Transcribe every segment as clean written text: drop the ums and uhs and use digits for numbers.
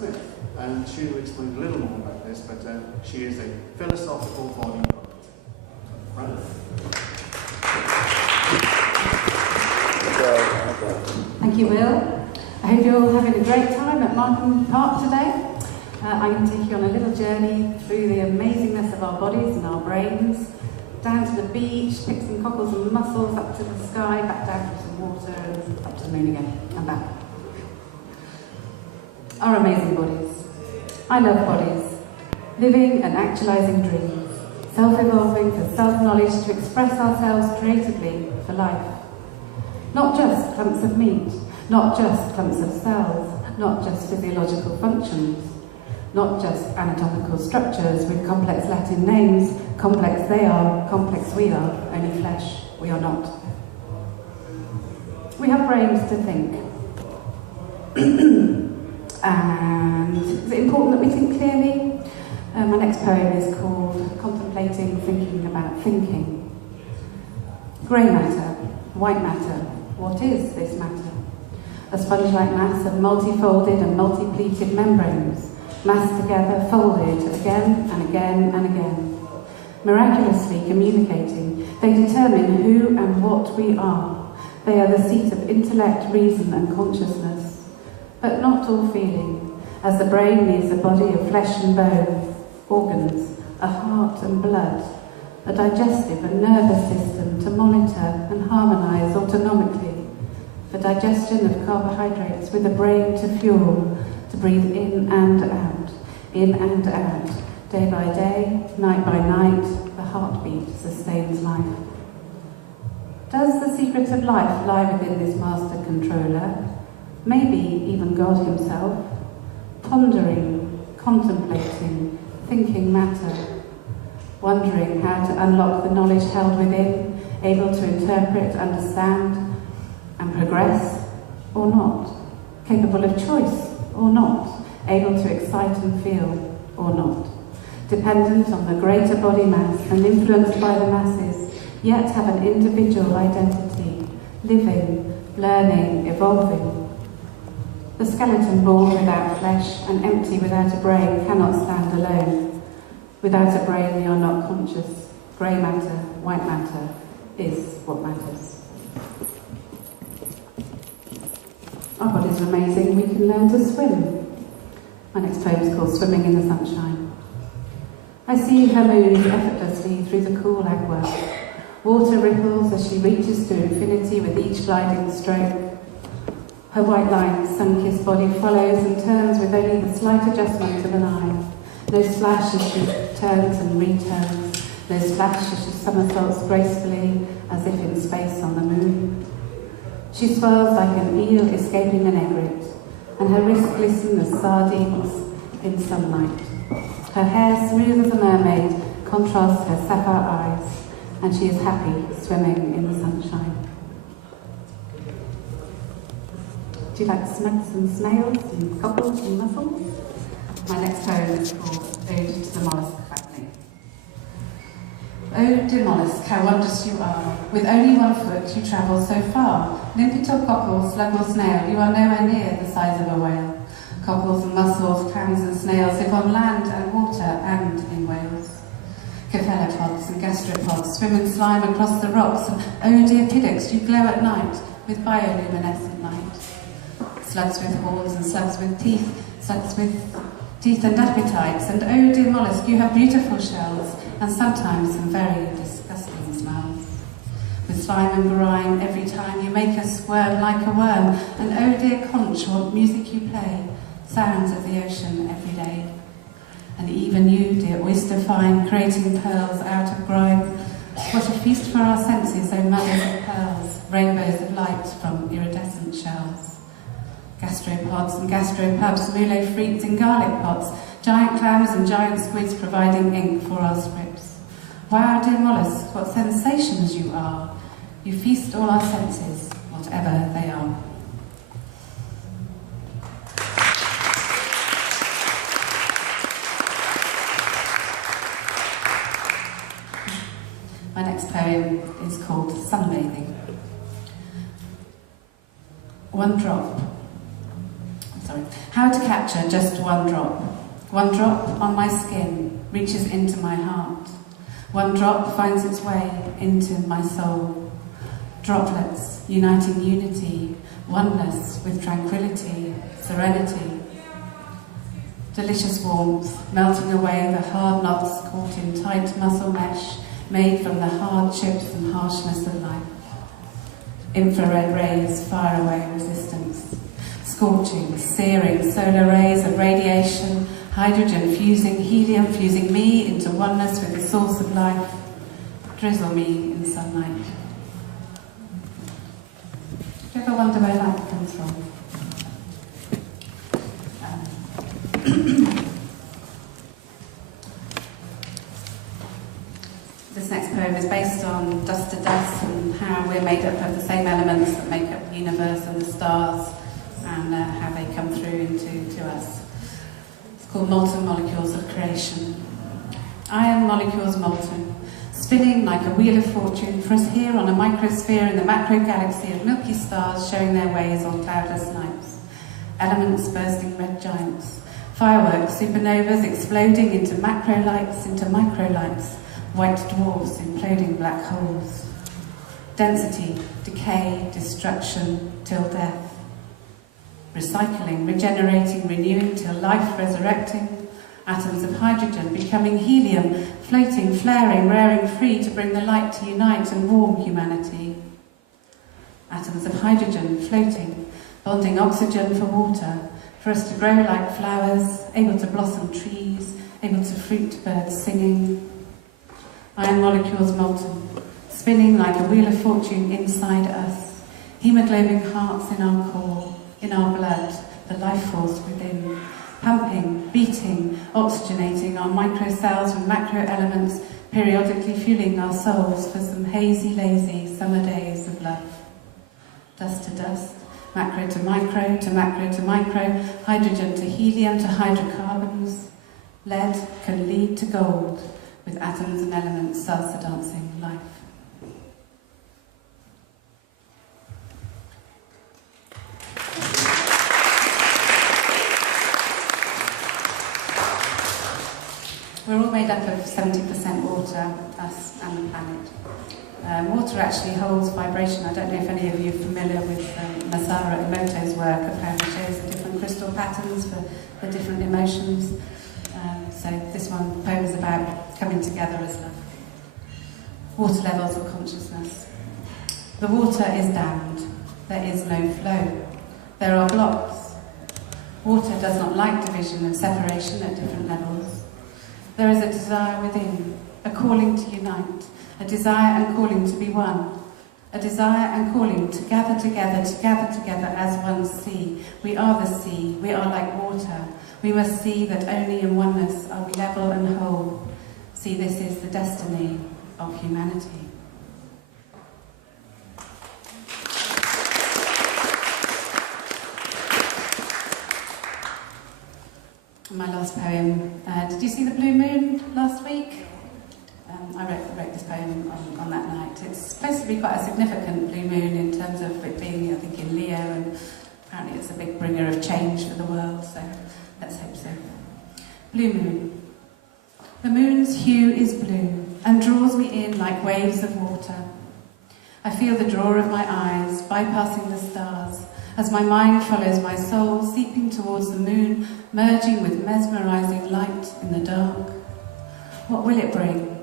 Smith, and she will explain a little more about this, but she is a philosophical body poet. Fran. Thank you, Will. I hope you're all having a great time at Molten Park today. I'm going to take you on a little journey through the amazingness of our bodies and our brains, down to the beach, pick some cockles and mussels, up to the sky, back down to some water, and up to the moon again, and back. Our amazing bodies. I love bodies. Living and actualizing dreams. Self-evolving for self-knowledge to express ourselves creatively for life. Not just clumps of meat, not just clumps of cells, not just physiological functions, not just anatomical structures with complex Latin names. Complex they are, complex we are, only flesh we are not. We have brains to think. And is it important that we think clearly? My next poem is called Contemplating, Thinking About Thinking. Grey matter, white matter, what is this matter? A sponge-like mass of multifolded and multi-pleated membranes, massed together, folded again and again and again. Miraculously communicating, they determine who and what we are. They are the seat of intellect, reason and consciousness. But not all feeling, as the brain needs a body of flesh and bone, organs, a heart and blood, a digestive and nervous system to monitor and harmonise autonomically, for digestion of carbohydrates with the brain to fuel, to breathe in and out, day by day, night by night, the heartbeat sustains life. Does the secret of life lie within this master controller? Maybe even God himself, pondering, contemplating, thinking matter, wondering how to unlock the knowledge held within, able to interpret, understand, and progress, or not, capable of choice, or not, able to excite and feel, or not, dependent on the greater body mass and influenced by the masses, yet have an individual identity, living, learning, evolving. The skeleton born without flesh and empty without a brain cannot stand alone. Without a brain we are not conscious. Grey matter, white matter is what matters. Our bodies are amazing, we can learn to swim. My next poem is called Swimming in the Sunshine. I see her move effortlessly through the cool agua. Water ripples as she reaches to infinity with each gliding stroke. Her white line, sun-kissed body follows and turns with only the slight adjustment of an eye. No splash as she turns and returns. No splash as she somersaults gracefully as if in space on the moon. She swirls like an eel escaping an egret, and her wrists glisten as sardines in sunlight. Her hair, smooth as a mermaid, contrasts her sapphire eyes, and she is happy swimming in the sunshine. Do you like smokes and snails and cockles and mussels? My next poem is called Ode to the Mollusc Family. Oh, dear mollusk, how wondrous you are. With only 1 foot you travel so far. Limpet or cockle, slug or snail, you are nowhere near the size of a whale. Cockles and mussels, clams and snails live on land and water and in whales. Cephalopods and gastropods swim in slime across the rocks, and oh dear piddocks, you glow at night with bioluminescent light. Slugs with horns and slugs with teeth and appetites, and oh dear mollusk, you have beautiful shells, and sometimes some very disgusting smells. With slime and grime every time you make us squirm like a worm, and oh dear conch, what music you play, sounds of the ocean every day. And even you, dear oyster fine, creating pearls out of grime, what a feast for our senses, oh mothers of pearls, rainbows of light from iridescent shells. Gastropods and gastropubs, moulet frites in garlic pots, giant clams and giant squids providing ink for our scripts. Wow, dear mollusk, what sensations you are. You feast all our senses, whatever they are. My next poem is called Sunbathing. How to catch stature, just one drop. One drop on my skin reaches into my heart. One drop finds its way into my soul. Droplets uniting unity, oneness with tranquility, serenity. Delicious warmth, melting away the hard knots caught in tight muscle mesh made from the hardships and harshness of life. Infrared rays fire away resistance. Scorching, searing solar rays of radiation, hydrogen fusing, helium fusing me into oneness with the source of life. Drizzle me in sunlight. Do you ever wonder where light comes from? This next poem is based on dust to dust and how we're made up of the same elements that make up the universe and the stars, and how they come through into us. It's called Molten Molecules of Creation. Iron molecules molten, spinning like a wheel of fortune for us here on a microsphere in the macro galaxy of milky stars showing their ways on cloudless nights. Elements bursting red giants, fireworks, supernovas exploding into macro lights, into micro lights, white dwarfs imploding black holes. Density, decay, destruction, till death. Recycling, regenerating, renewing, till life resurrecting. Atoms of hydrogen becoming helium, floating, flaring, raring free to bring the light to unite and warm humanity. Atoms of hydrogen floating, bonding oxygen for water, for us to grow like flowers, able to blossom trees, able to fruit birds singing. Iron molecules molten, spinning like a wheel of fortune inside us. Hemoglobin hearts in our core, in our blood, the life force within. Pumping, beating, oxygenating our microcells with macro elements, periodically fueling our souls for some hazy, lazy summer days of love. Dust to dust, macro to micro, to macro to micro, hydrogen to helium to hydrocarbons. Lead can lead to gold, with atoms and elements salsa dancing life. We're all made up of 70% water, us and the planet. Water actually holds vibration. I don't know if any of you are familiar with Masaru Emoto's work of how he shows the different crystal patterns for different emotions. So this one poem is about coming together as love. Water levels of consciousness. The water is dammed. There is no flow. There are blocks. Water does not like division and separation at different levels. There is a desire within, a calling to unite, a desire and calling to be one, a desire and calling to gather together as one sea. We are the sea, we are like water. We must see that only in oneness are we level and whole. See, this is the destiny of humanity. My last poem. Did you see the blue moon last week? I wrote this poem on that night. It's supposed to be quite a significant blue moon in terms of it being, I think, in Leo, and apparently it's a big bringer of change for the world, so let's hope so. Blue moon. The moon's hue is blue and draws me in like waves of water. I feel the draw of my eyes, bypassing the stars, as my mind follows my soul, seeping towards the moon, merging with mesmerizing light in the dark. What will it bring?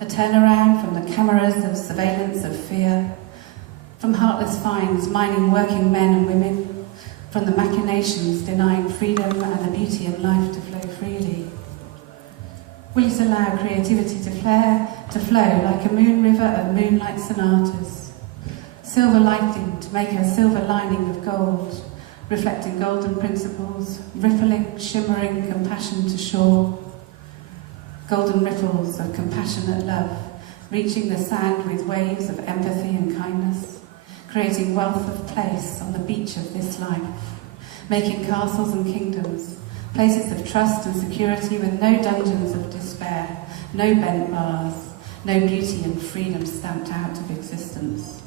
A turnaround from the cameras of surveillance of fear, from heartless fines mining working men and women, from the machinations denying freedom and the beauty of life to flow freely. Will it allow creativity to flow like a moon river of moonlight sonatas? Silver lighting to make a silver lining of gold, reflecting golden principles, rippling, shimmering compassion to shore. Golden ripples of compassionate love, reaching the sand with waves of empathy and kindness, creating wealth of place on the beach of this life, making castles and kingdoms, places of trust and security with no dungeons of despair, no bent bars, no beauty and freedom stamped out of existence.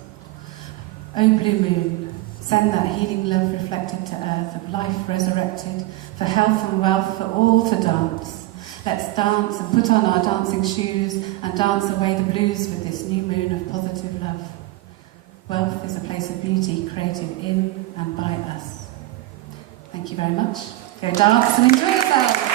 O blue moon, Send that healing love reflected to earth, of life resurrected, for health and wealth, for all to dance. Let's dance and put on our dancing shoes and dance away the blues with this new moon of positive love. Wealth is a place of beauty created in and by us. Thank you very much. Go dance and enjoy yourselves.